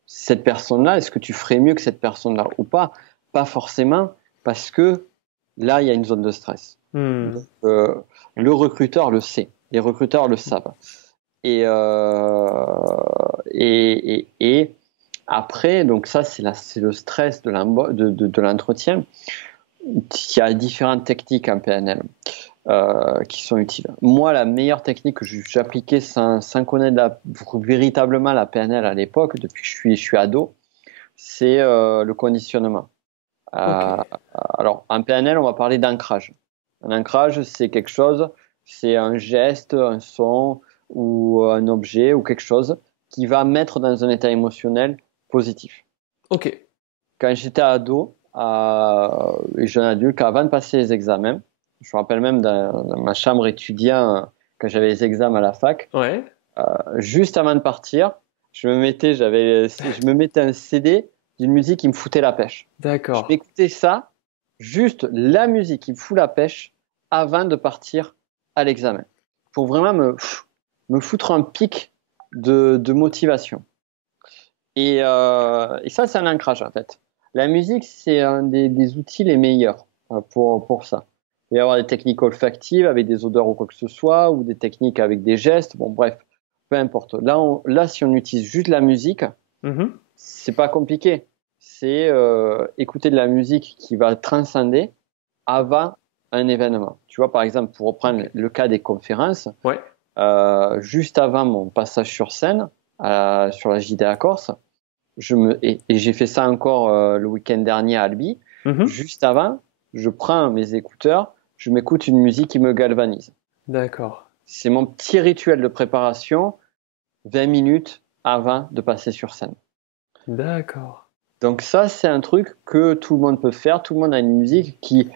cette personne-là, est-ce que tu ferais mieux que cette personne-là ou pas? Pas forcément, parce que là, il y a une zone de stress. Le recruteur le sait. Les recruteurs le savent. Et après, donc ça, c'est le stress de l'entretien. Il y a différentes techniques en PNL qui sont utiles. Moi, la meilleure technique que j'appliquais sans connaître véritablement la PNL à l'époque, depuis que je suis ado, c'est le conditionnement. Alors, en PNL, on va parler d'ancrage. Un ancrage, c'est quelque chose, c'est un geste, un son ou un objet ou quelque chose qui va mettre dans un état émotionnel positif. Ok. Quand j'étais ado et jeune adulte, avant de passer les examens, je me rappelle même dans ma chambre étudiant quand j'avais les examens à la fac, juste avant de partir, je me mettais un CD d'une musique qui me foutait la pêche. D'accord. Je m'écoutais ça, juste la musique qui me fout la pêche avant de partir à l'examen, pour vraiment me foutre un pic de motivation. Et ça, c'est un ancrage en fait. La musique, c'est un des outils les meilleurs pour ça. Il va y avoir des techniques olfactives avec des odeurs ou quoi que ce soit, ou des techniques avec des gestes. Bon, bref, peu importe. Là, si on utilise juste la musique, c'est pas compliqué. C'est écouter de la musique qui va transcender avant un événement. Tu vois, par exemple, pour reprendre le cas des conférences, juste avant mon passage sur scène sur la JDA Corse, et j'ai fait ça encore le week-end dernier à Albi. Juste avant, je prends mes écouteurs, je m'écoute une musique qui me galvanise. D'accord. C'est mon petit rituel de préparation 20 minutes avant de passer sur scène. D'accord. Donc ça, c'est un truc que tout le monde peut faire. Tout le monde a une musique qui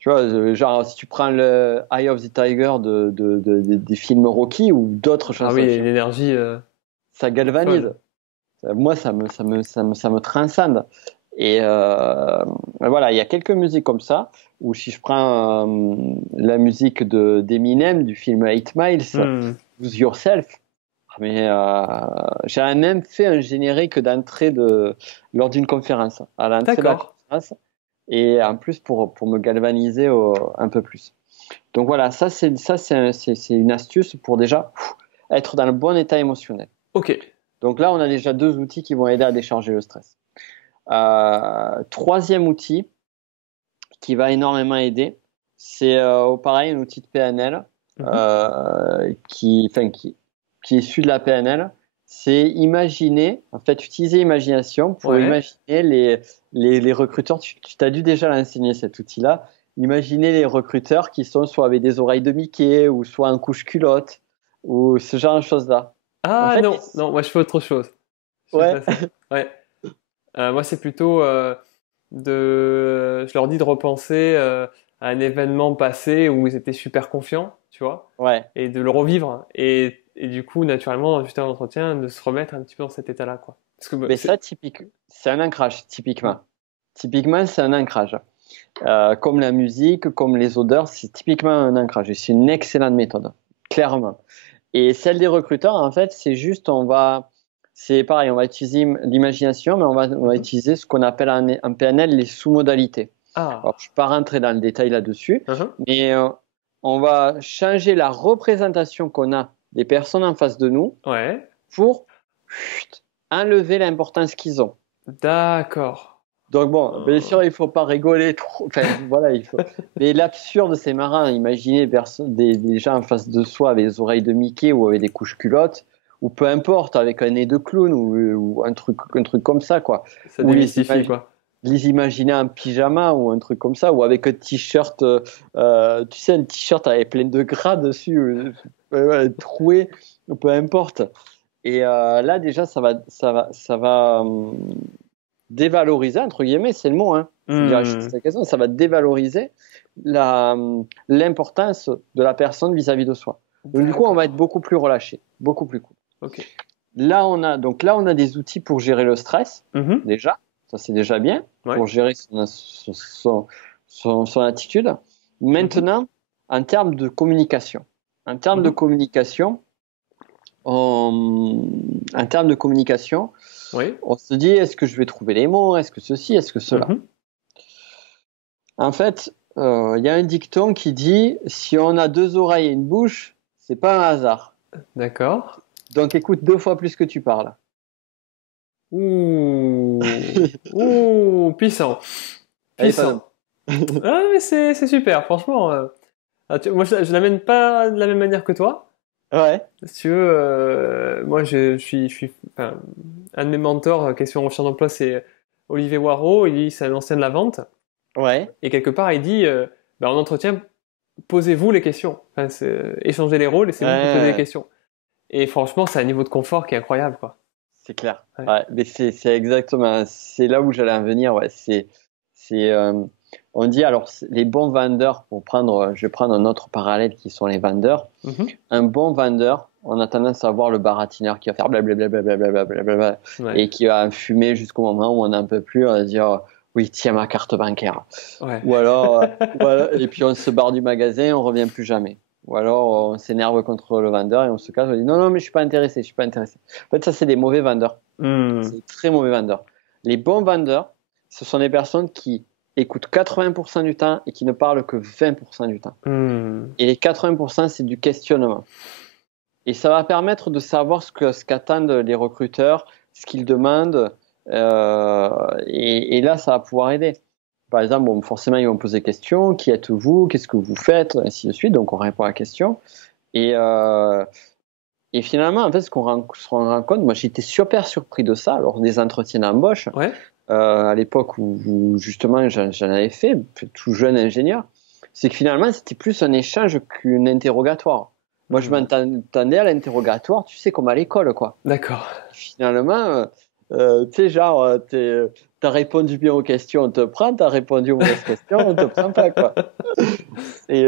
tu vois, genre si tu prends le Eye of the Tiger des films Rocky ou d'autres chansons. Ah oui, l'énergie. Ça galvanise. Moi, ça me transcende. Et voilà, il y a quelques musiques comme ça, où si je prends la musique d'Eminem du film 8 Miles, Lose Yourself, mais j'ai même fait un générique d'entrée lors d'une conférence, à l'entrée de la conférence, et en plus pour me galvaniser un peu plus. Donc voilà, ça c'est une astuce pour déjà être dans le bon état émotionnel. Ok. Donc là, on a déjà 2 outils qui vont aider à décharger le stress. Troisième outil qui va énormément aider, c'est pareil, un outil de PNL qui est issu de la PNL. C'est utiliser l'imagination pour imaginer les recruteurs. Tu t'as dû déjà l'enseigner, cet outil-là. Imaginer les recruteurs qui sont soit avec des oreilles de Mickey ou soit en couche-culotte ou ce genre de choses-là. Ah en fait, non, moi je fais autre chose. Moi c'est plutôt je leur dis de repenser à un événement passé où ils étaient super confiants, tu vois, et de le revivre et du coup naturellement juste avant l'entretien de se remettre un petit peu dans cet état-là, quoi. Parce que mais ça c'est un ancrage typiquement. Typiquement c'est un ancrage. Comme la musique, comme les odeurs, c'est typiquement un ancrage. Et c'est une excellente méthode, clairement. Et celle des recruteurs, en fait, c'est pareil, on va utiliser l'imagination, mais on va utiliser ce qu'on appelle en PNL les sous-modalités. Alors, je ne vais pas rentrer dans le détail là-dessus, mais on va changer la représentation qu'on a des personnes en face de nous pour enlever l'importance qu'ils ont. D'accord. Donc bon, bien sûr, il faut pas rigoler trop. Enfin, voilà, mais l'absurde, c'est marrant. Imaginez des gens en face de soi avec les oreilles de Mickey ou avec des couches culottes ou peu importe, avec un nez de clown ou un truc comme ça, quoi. Ça Ou démystifie, quoi. les imaginer en pyjama ou un truc comme ça, ou avec un t-shirt, tu sais, un t-shirt avec plein de gras dessus, troué, peu importe. Et là, déjà, ça va dévaloriser, entre guillemets, c'est le mot, hein. Faut dire les choses, c'est la question, ça va dévaloriser l'importance de la personne vis-à-vis de soi. Donc, du coup, on va être beaucoup plus relâché, beaucoup plus cool. Ok. Là, on a des outils pour gérer le stress, déjà. Ça, c'est déjà bien, pour gérer son attitude. Maintenant, en termes de communication. En termes de communication, on se dit, est-ce que je vais trouver les mots? Est-ce que ceci? Est-ce que cela? En fait, il y a un dicton qui dit, si on a 2 oreilles et une bouche, c'est pas un hasard. D'accord. Donc, écoute 2 fois plus que tu parles. Ouh, puissant. Puissant. Ah, mais c'est super, franchement. Moi, je l'amène pas de la même manière que toi. Ouais. Si tu veux, moi, je suis enfin, un de mes mentors, question recherche d'emploi, c'est Olivier Waro. Il dit, c'est un ancien de la vente. Ouais. Et quelque part, il dit, en entretien, posez-vous les questions. Enfin, échangez les rôles et c'est vous qui posez les questions. Et franchement, c'est un niveau de confort qui est incroyable, quoi. C'est clair. Ouais, mais c'est exactement, c'est là où j'allais en venir. Ouais, on dit alors les bons vendeurs, je vais prendre un autre parallèle qui sont les vendeurs. Un bon vendeur, on a tendance à voir le baratineur qui va faire blablabla et qui va fumer jusqu'au moment où on n'en peut plus, on va dire oui, tiens ma carte bancaire. Ou alors, et puis on se barre du magasin, on revient plus jamais. Ou alors on s'énerve contre le vendeur et on se casse, on dit non, mais je suis pas intéressé. En fait, ça c'est des mauvais vendeurs. C'est des très mauvais vendeurs. Les bons vendeurs, ce sont des personnes qui écoutent 80% du temps et qui ne parlent que 20% du temps. Et les 80%, c'est du questionnement. Et ça va permettre de savoir ce qu'attendent les recruteurs, ce qu'ils demandent, et là, ça va pouvoir aider. Par exemple, forcément, ils vont poser des questions. Qui êtes-vous? Qu'est-ce que vous faites? Ainsi de suite. Donc, on répond à la question. Et finalement, en fait, ce qu'on se rend compte, moi, j'étais super surpris de ça lors des entretiens d'embauche. À l'époque où justement, j'en avais fait, tout jeune ingénieur. C'est que finalement, c'était plus un échange qu'un interrogatoire. Moi, je m'attendais à l'interrogatoire, tu sais, comme à l'école, quoi. D'accord. Finalement, tu sais, genre, t'as répondu bien aux questions, on te prend, t'as répondu aux mauvaises questions, on te prend pas, quoi. Et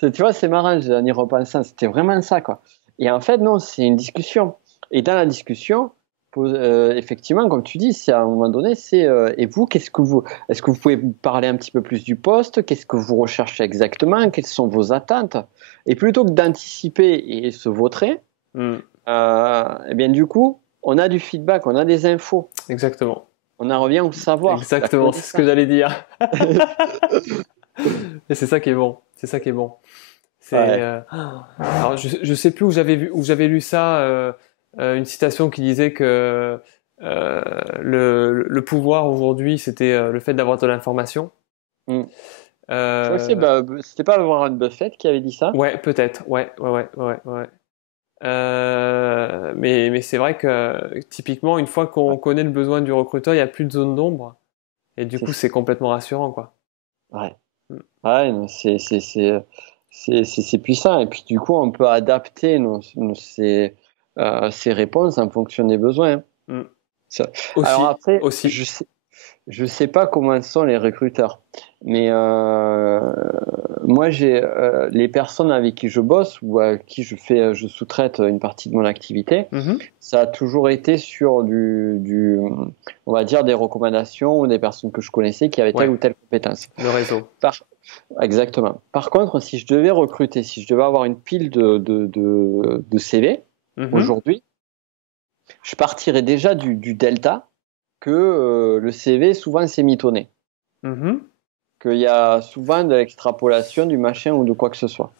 tu vois, c'est marrant, en y repensant, c'était vraiment ça, quoi. Et en fait, non, c'est une discussion. Et dans la discussion, effectivement, comme tu dis, c'est à un moment donné, et vous, est-ce que vous pouvez parler un petit peu plus du poste? Qu'est-ce que vous recherchez exactement? Quelles sont vos attentes? Et plutôt que d'anticiper et se vautrer, eh bien, du coup, on a du feedback, on a des infos. Exactement. On en revient au savoir. Exactement, c'est ce que j'allais dire. Et c'est ça qui est bon. C'est ça qui est bon. Alors, je sais plus où j'avais lu ça, une citation qui disait que le pouvoir aujourd'hui, c'était le fait d'avoir de l'information. Je crois que c'était pas Warren Buffett qui avait dit ça. Ouais, peut-être. Ouais. Mais c'est vrai que typiquement, une fois qu'on connaît le besoin du recruteur, il n'y a plus de zone d'ombre. Et du coup, c'est complètement rassurant, quoi. Ouais. Ouais, c'est puissant. Et puis, du coup, on peut adapter ces réponses en fonction des besoins. Alors après, je sais pas comment sont les recruteurs, mais moi j'ai les personnes avec qui je bosse ou à qui je sous-traite une partie de mon activité, ça a toujours été sur on va dire des recommandations ou des personnes que je connaissais qui avaient telle ou telle compétence. Le réseau. Exactement. Par contre, si je devais recruter, si je devais avoir une pile de CV aujourd'hui, je partirais déjà du delta que le CV souvent c'est mitonné. Qu'il y a souvent de l'extrapolation du machin ou de quoi que ce soit.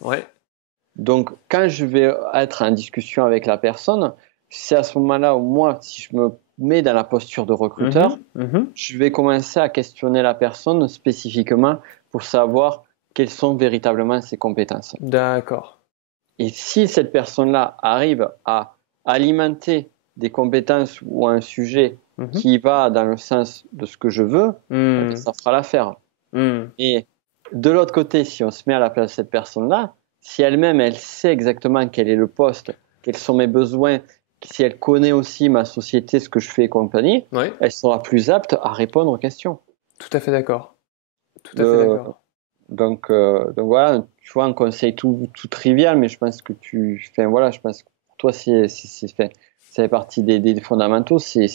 Donc, quand je vais être en discussion avec la personne, c'est à ce moment-là où moi, si je me mets dans la posture de recruteur, je vais commencer à questionner la personne spécifiquement pour savoir quelles sont véritablement ses compétences. D'accord. Et si cette personne-là arrive à alimenter des compétences ou un sujet Mhm. qui va dans le sens de ce que je veux, ça fera l'affaire. Et de l'autre côté, si on se met à la place de cette personne-là, si elle-même, elle sait exactement quel est le poste, quels sont mes besoins, si elle connaît aussi ma société, ce que je fais et compagnie, Ouais, elle sera plus apte à répondre aux questions. tout à fait d'accord. Tout à fait De- d'accord. donc voilà, tu vois, un conseil tout trivial, mais je pense que enfin, voilà, je pense que pour toi, fait, ça fait partie des fondamentaux, c'est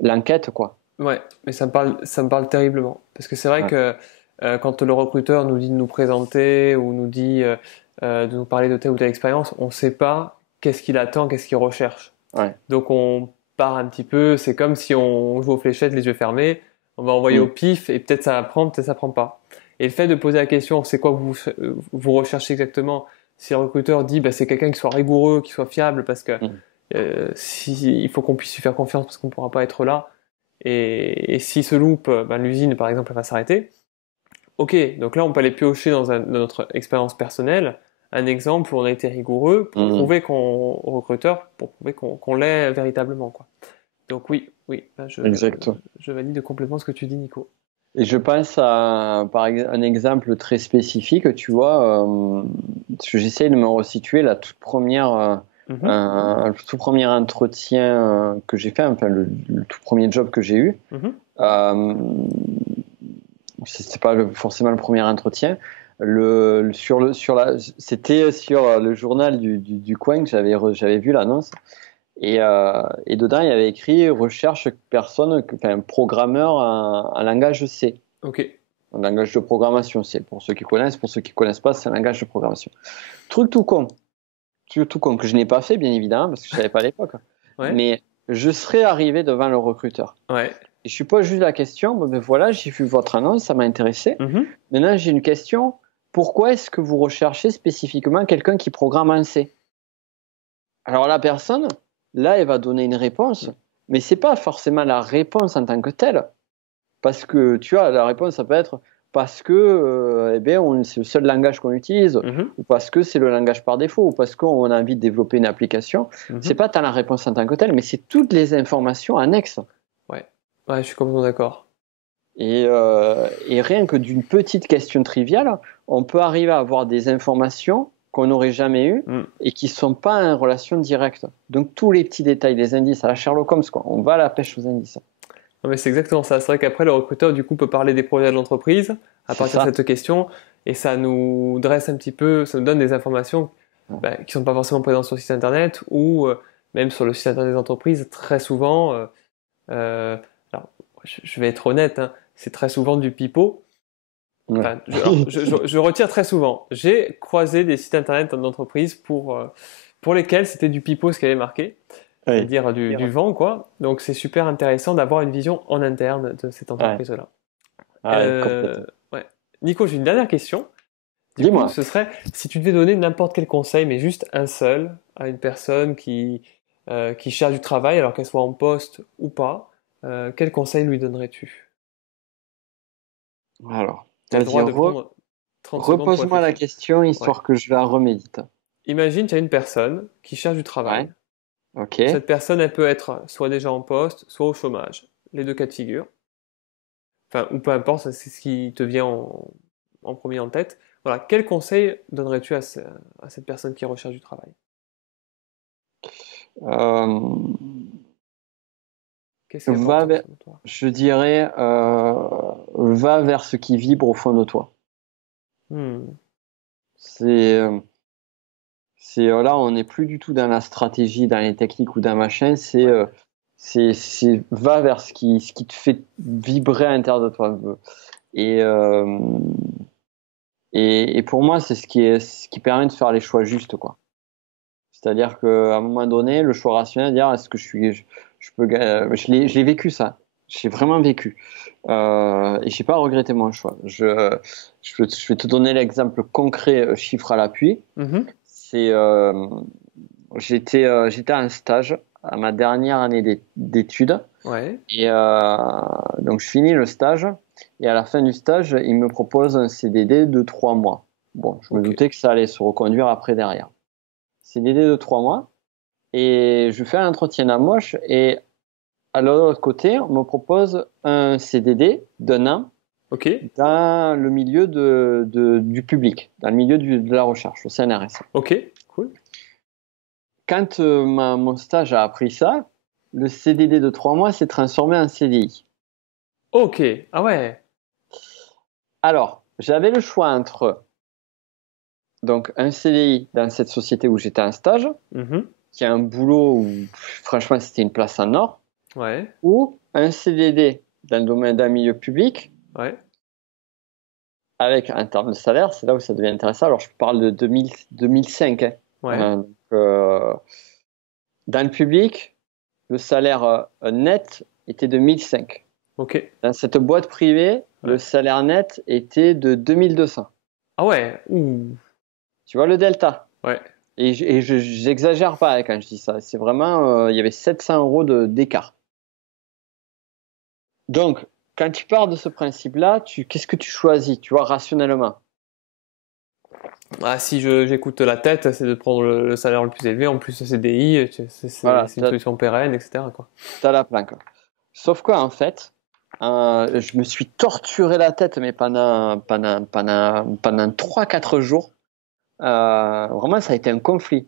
l'enquête, quoi. Ouais, mais ça me parle terriblement. Parce que c'est vrai Ouais. que quand le recruteur nous dit de nous présenter ou nous dit de nous parler de telle ou telle expérience, on ne sait pas qu'est-ce qu'il attend, qu'est-ce qu'il recherche. Ouais. Donc on part un petit peu, c'est comme si on joue aux fléchettes les yeux fermés, on va envoyer Mm. au pif et peut-être ça prend, peut-être ça prend pas. Et le fait de poser la question, c'est quoi que vous recherchez exactement? Si le recruteur dit, bah, c'est quelqu'un qui soit rigoureux, qui soit fiable, parce que Mm. si, il faut qu'on puisse lui faire confiance parce qu'on ne pourra pas être là. Et s'il se loupe, ben, l'usine, par exemple, elle va s'arrêter. Ok, donc là, on peut aller piocher dans notre expérience personnelle un exemple où on a été rigoureux pour Mm. prouver au recruteur, pour prouver qu'on l'est véritablement, quoi. Donc oui, oui, là, Exact. je valide complètement ce que tu dis, Nico. Et je pense à un exemple très spécifique, tu vois, j'essaie de me resituer la toute première, Mhm, le tout premier entretien que j'ai fait, enfin le tout premier job que j'ai eu. mhm, Euh, C'était pas forcément le premier entretien. C'était sur le journal du coin que j'avais vu l'annonce. Et dedans, il y avait écrit recherche personne, enfin, programmeur en langage C. ok, Un langage de programmation, c'est pour ceux qui connaissent, pour ceux qui connaissent pas, c'est un langage de programmation. Truc tout con que je n'ai pas fait bien évidemment parce que je savais pas à l'époque. ouais, Mais je serais arrivé devant le recruteur ouais, et je suis pas juste la question. Ben voilà, j'ai vu votre annonce, ça m'a intéressé. mhm, Maintenant, j'ai une question. Pourquoi est-ce que vous recherchez spécifiquement quelqu'un qui programme en C? Alors la personne, là, elle va donner une réponse, mais c'est pas forcément la réponse en tant que telle. Parce que, tu vois, la réponse, ça peut être parce que eh bien, c'est le seul langage qu'on utilise, mhm, ou parce que c'est le langage par défaut, ou parce qu'on a envie de développer une application. C'est mhm. pas tant la réponse en tant que telle, mais c'est toutes les informations annexes. Ouais, ouais, je suis complètement d'accord. Et rien que d'une petite question triviale, on peut arriver à avoir des informations qu'on n'aurait jamais eues Mm. et qui ne sont pas en relation directe. Donc tous les petits détails, les indices, à la Sherlock Holmes, quoi. On va à la pêche aux indices. Non, mais c'est exactement ça. C'est vrai qu'après, le recruteur, du coup, peut parler des projets de l'entreprise à C'est partir de ça. cette question et ça nous dresse un petit peu, ça nous donne des informations qui sont pas forcément présentes sur le site internet ou même sur le site internet des entreprises. Très souvent, euh, alors, je vais être honnête, hein, c'est très souvent du pipeau. Ouais. Enfin, je retire très souvent. J'ai croisé des sites internet d'entreprises pour lesquels c'était du pipeau ce qui avait marqué, Oui. c'est-à-dire du vent, quoi. Donc c'est super intéressant d'avoir une vision en interne de cette Ouais. entreprise-là. Ouais, complètement. Ouais. Nico, j'ai une dernière question. Du coup, Dis-moi. ce serait si tu devais donner n'importe quel conseil, mais juste un seul, à une personne qui cherche du travail, alors qu'elle soit en poste ou pas, quel conseil lui donnerais-tu? Alors, Tu as le vas-y, droit de prendre 30 secondes pour repose-moi la réfléchir. question Ouais. histoire que je la remédite. Imagine, tu as une personne qui cherche du Ouais. travail. Ok. Cette personne, elle peut être soit déjà en poste, soit au chômage. Les deux cas de figure. Enfin, ou peu importe, ça, c'est ce qui te vient en premier en tête. Voilà, quel conseil donnerais-tu à cette personne qui recherche du travail? Euh, Qu'est-ce qui est important selon toi? je dirais, va vers ce qui vibre au fond de toi. Hmm, C'est, euh, là, on n'est plus du tout dans la stratégie, dans les techniques ou dans machin. ouais. Va vers ce qui te fait vibrer à l'intérieur de toi. Et, euh, et pour moi, c'est ce qui permet de faire les choix justes, quoi. C'est-à-dire qu'à un moment donné, le choix rationnel, dire est-ce que je peux, je l'ai vécu ça. J'ai vraiment vécu. Et j'ai pas regretté mon choix. Je vais te donner l'exemple concret, chiffre à l'appui. Mhm, C'est, j'étais en stage à ma dernière année d'études. ouais. Et donc, je finis le stage. Et à la fin du stage, il me propose un CDD de 3 mois. Bon, je me Ok. doutais que ça allait se reconduire après derrière. CDD de 3 mois. et je fais un entretien d'embauche et à l'autre côté, on me propose un CDD d'un an Ok. dans le milieu du public, dans le milieu de la recherche, au CNRS. Ok. Cool. Quand mon stage a appris ça, le CDD de 3 mois s'est transformé en CDI. Ok. Ah ouais. Alors, j'avais le choix entre donc un CDI dans cette société où j'étais en stage, Mhm. qui a un boulot où franchement c'était une place en or, Ouais. ou un CDD dans le domaine d'un milieu public Ouais. avec un terme de salaire, c'est là où ça devient intéressant. Alors je parle de 2005. Hein. Ouais. Donc, dans le public, le salaire net était de 1005. Ok. Dans cette boîte privée, le Ouais. salaire net était de 2200. Ah ouais. Ouh. Tu vois le delta? Ouais. J'exagère pas quand je dis ça. C'est vraiment, il y avait 700 euros d'écart. Donc, quand tu pars de ce principe-là, qu'est-ce que tu choisis, tu vois, rationnellement? Ah, si j'écoute la tête, c'est de prendre le salaire le plus élevé. En plus, le CDI, Voilà, c'est une solution pérenne, etc., quoi. t'as la planque. Sauf quoi, en fait, je me suis torturé la tête, mais pendant 3-4 jours. Vraiment, ça a été un conflit.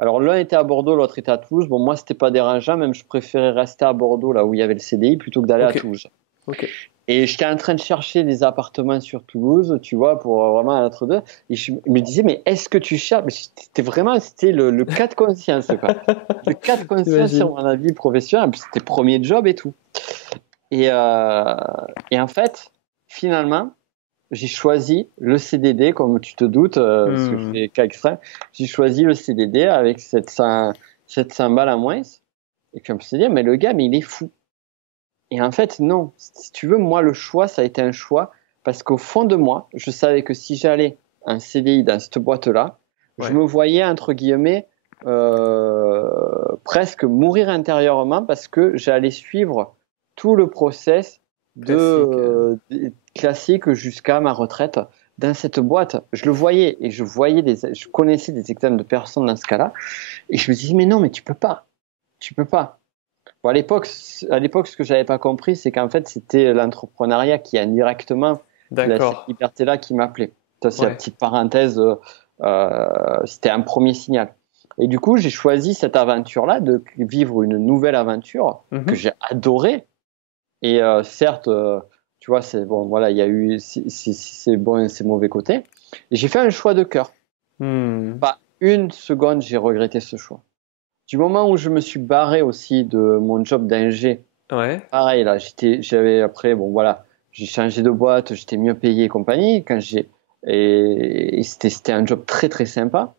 Alors, l'un était à Bordeaux, l'autre était à Toulouse. Bon, moi, c'était pas dérangeant, même je préférais rester à Bordeaux, là où il y avait le CDI, plutôt que d'aller à Ok. Toulouse. Ok. Et j'étais en train de chercher des appartements sur Toulouse, tu vois, pour vraiment être deux. Et je me disais, mais est-ce que tu cherches? Mais c'était le cas de conscience, quoi. Le cas de conscience sur J'imagine. mon avis professionnel. Et puis c'était premier job et tout. Et, euh, et en fait, finalement, j'ai choisi le CDD, comme tu te doutes, parce que je Hmm. fais cas extrême. J'ai choisi le CDD avec 700 balles à moins. Et puis je me suis dit, mais le gars, mais il est fou. Et en fait, non. Si tu veux, moi, le choix, ça a été un choix parce qu'au fond de moi, je savais que si j'allais un CDI dans cette boîte-là, je Ouais. me voyais, entre guillemets, presque mourir intérieurement parce que j'allais suivre tout le process Classique. classique jusqu'à ma retraite dans cette boîte. Je le voyais et je connaissais des exemples de personnes dans ce cas-là. Et je me disais, mais non, mais tu peux pas. Tu peux pas. Bon, à l'époque, ce que j'avais pas compris, c'est qu'en fait, c'était l'entrepreneuriat qui indirectement cette D'accord. liberté-là qui m'appelait. Ça, c'est la Ouais. petite parenthèse. C'était un premier signal. Et du coup, j'ai choisi cette aventure-là, de vivre une nouvelle aventure que Mhm. j'ai adorée. Et certes, tu vois, c'est bon, voilà, il y a eu c'est bon et c'est mauvais côtés. Et j'ai fait un choix de cœur. Hmm. Pas une seconde, j'ai regretté ce choix. Du moment où je me suis barré aussi de mon job d'ingé, Ouais. pareil, là, j'avais après, bon, voilà, j'ai changé de boîte, j'étais mieux payé et compagnie. Et c'était un job très, très sympa.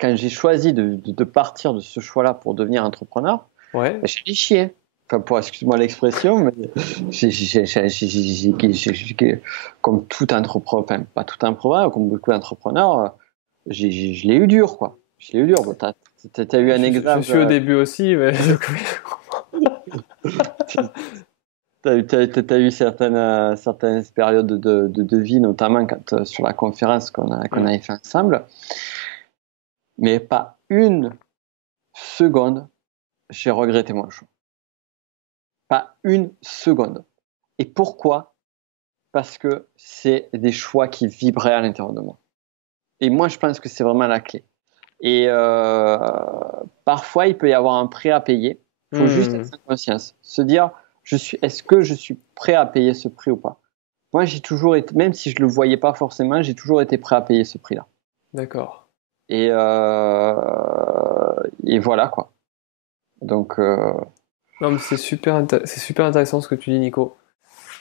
Quand j'ai choisi de partir de ce choix-là pour devenir entrepreneur, Ouais. ben, j'ai fait chier. Enfin, excuse-moi l'expression, mais comme tout entrepreneur, enfin, pas tout entrepreneur, comme beaucoup d'entrepreneurs, je l'ai eu dur, quoi. Je l'ai eu dur. Bon, t'as eu un Je exemple. suis au début aussi, mais donc, oui. T'as eu certaines périodes de vie, notamment sur la conférence qu'on Hmm. avait fait ensemble, mais pas une seconde, j'ai regretté mon choix. Pas une seconde. Et pourquoi? Parce que c'est des choix qui vibraient à l'intérieur de moi. Et moi, je pense que c'est vraiment la clé. Et parfois, il peut y avoir un prix à payer. Il faut juste Hmm. être en conscience. Se dire, est-ce que je suis prêt à payer ce prix ou pas? Moi, j'ai toujours été, même si je le voyais pas forcément, j'ai toujours été prêt à payer ce prix-là. D'accord. Et, et voilà quoi. Donc, Non, mais c'est super intéressant ce que tu dis, Nico.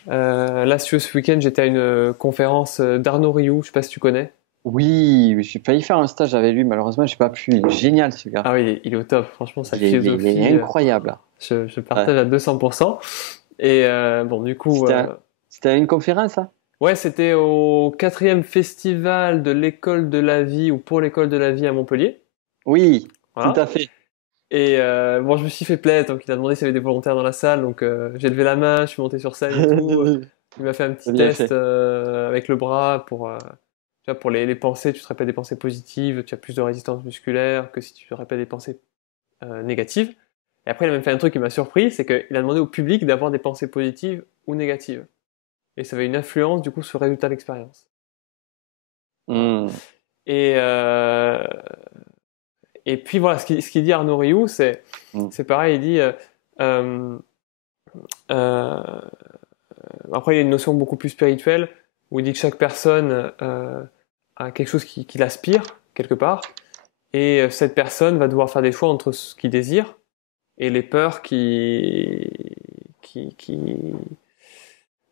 Là, si tu veux, ce week-end, j'étais à une conférence d'Arnaud Rioux, je sais pas si tu connais. oui, j'ai failli faire un stage avec lui, malheureusement, j'ai pas pu. Il est génial ce gars. Ah oui, il est au top. Franchement, sa Il est philosophie, incroyable. je Ouais. partage à 200%. Et bon, du coup, C'était c'était une conférence, ça? ouais, c'était au quatrième festival de l'école de la vie ou pour l'école de la vie à Montpellier. Oui, tout Voilà. à fait. Et bon, je me suis fait plaisir, donc il a demandé s'il y avait des volontaires dans la salle, donc j'ai levé la main, je suis monté sur scène et tout. Il m'a fait un T'as petit bien test fait. avec le bras tu vois, pour les pensées, tu te répètes des pensées positives, tu as plus de résistance musculaire que si tu te répètes des pensées négatives. Et après, il a même fait un truc qui m'a surpris, c'est qu'il a demandé au public d'avoir des pensées positives ou négatives. Et ça avait une influence du coup sur le résultat de l'expérience. Hmm. Et, euh, et puis voilà, ce qu'il dit Arnaud Rioux, c'est pareil, il dit... après, il y a une notion beaucoup plus spirituelle où il dit que chaque personne a quelque chose qui l'aspire quelque part, et cette personne va devoir faire des choix entre ce qu'il désire et les peurs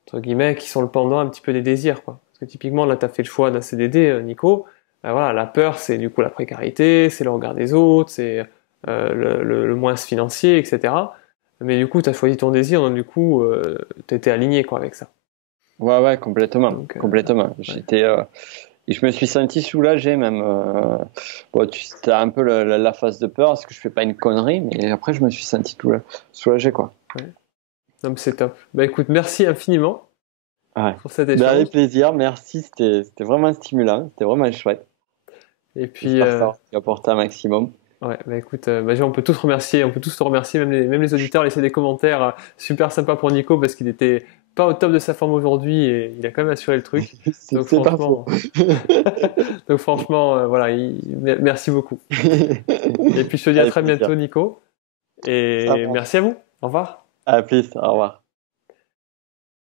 entre guillemets, qui sont le pendant un petit peu des désirs, quoi. Parce que typiquement, là, tu as fait le choix d'un CDD, Nico. Voilà, la peur, c'est du coup la précarité, c'est le regard des autres, c'est le moins financier, etc. Mais du coup, tu as choisi ton désir, donc du coup, tu étais aligné, quoi, avec ça. Ouais, complètement. Donc, Complètement. ouais. Et je me suis senti soulagé même. Bon, tu as un peu la phase de peur, parce que je fais pas une connerie, mais après, je me suis senti tout soulagé, quoi. Ouais. Non, mais c'est top. Bah écoute, merci infiniment pour cet échange. Avec plaisir, merci, c'était vraiment stimulant, c'était vraiment chouette. Et puis, j'espère que ça a apporté un maximum. Ouais, bah écoute, on peut tous te remercier, même les auditeurs, laisser des commentaires super sympas pour Nico parce qu'il était pas au top de sa forme aujourd'hui et il a quand même assuré le truc. Donc C'est pas franchement, faux. donc franchement, voilà, merci beaucoup. Et puis je te dis à très bientôt, Nico. Et merci à vous. Au revoir. À plus, au revoir.